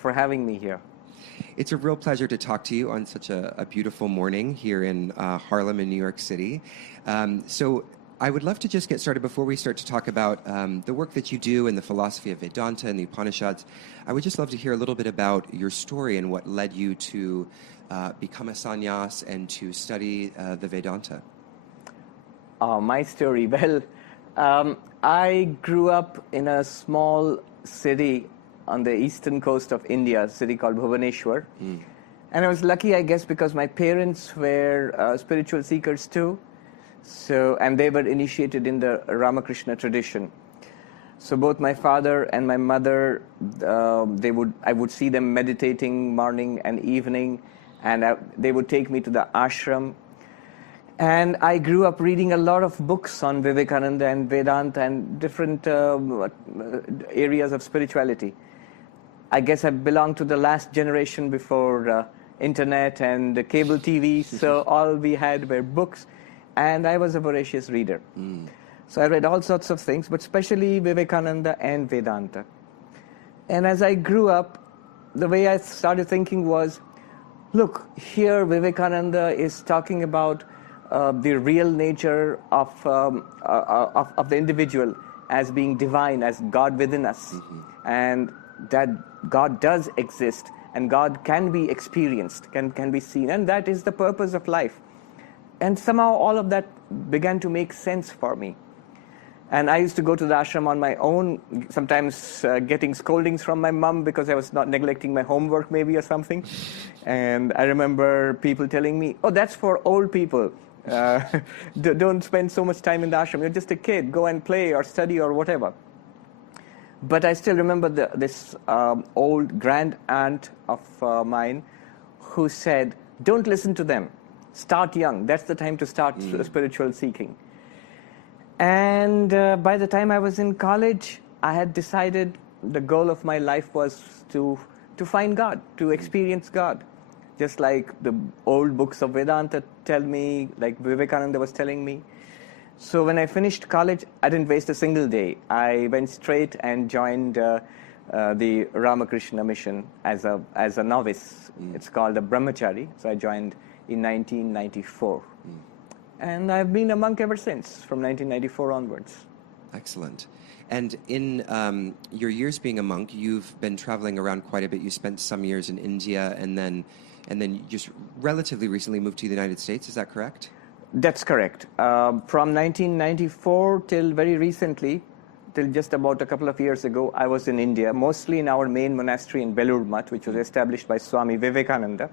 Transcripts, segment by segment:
for having me here. It's a real pleasure to talk to you on such a beautiful morning here in Harlem in New York City. So I would love to just get started before we start to talk about the work that you do and the philosophy of Vedanta and the Upanishads. I would just love to hear a little bit about your story and what led you to become a sannyas and to study the Vedanta. My story, well, I grew up in a small city on the eastern coast of India, a city called Bhubaneswar. And I was lucky, I guess, because my parents were spiritual seekers too. And they were initiated in the Ramakrishna tradition. So both my father and my mother, I would see them meditating morning and evening, and they would take me to the ashram. And I grew up reading a lot of books on Vivekananda and Vedanta and different areas of spirituality. I guess I belong to the last generation before internet and cable TV, so all we had were books. And I was a voracious reader. So I read all sorts of things, but especially Vivekananda and Vedanta. And as I grew up, the way I started thinking was, look, here Vivekananda is talking about the real nature of the individual as being divine, as God within us. And that God does exist, and God can be experienced, can be seen. And that is the purpose of life. And somehow all of that began to make sense for me. And I used to go to the ashram on my own, sometimes getting scoldings from my mom because I was not neglecting my homework maybe or something. And I remember people telling me, oh, that's for old people. Don't spend so much time in the ashram. You're just a kid. Go and play or study or whatever. But I still remember this old grand aunt of mine who said, don't listen to them. Start young. That's the time to start spiritual seeking. And by the time I was in college, I had decided the goal of my life was to find God, to experience God. Just like the old books of Vedanta tell me, like Vivekananda was telling me. So when I finished college, I didn't waste a single day. I went straight and joined the Ramakrishna mission as a novice. It's called a brahmachari. So I joined in 1994. And I've been a monk ever since, from 1994 onwards. Excellent. And in your years being a monk, you've been traveling around quite a bit. You spent some years in India, and then you just relatively recently moved to the United States. Is that correct? That's correct. From 1994 till very recently, till just about a couple of years ago, I was in India, mostly in our main monastery in Belur Math, which was established by Swami Vivekananda.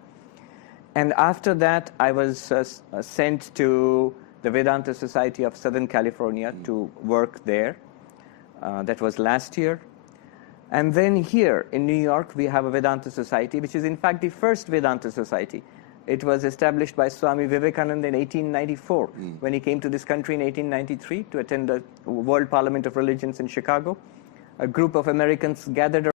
And after that, I was sent to the Vedanta Society of Southern California to work there. That was last year. And then here in New York, we have a Vedanta Society, which is in fact the first Vedanta Society. It was established by Swami Vivekananda in 1894, when he came to this country in 1893 to attend the World Parliament of Religions in Chicago. A group of Americans gathered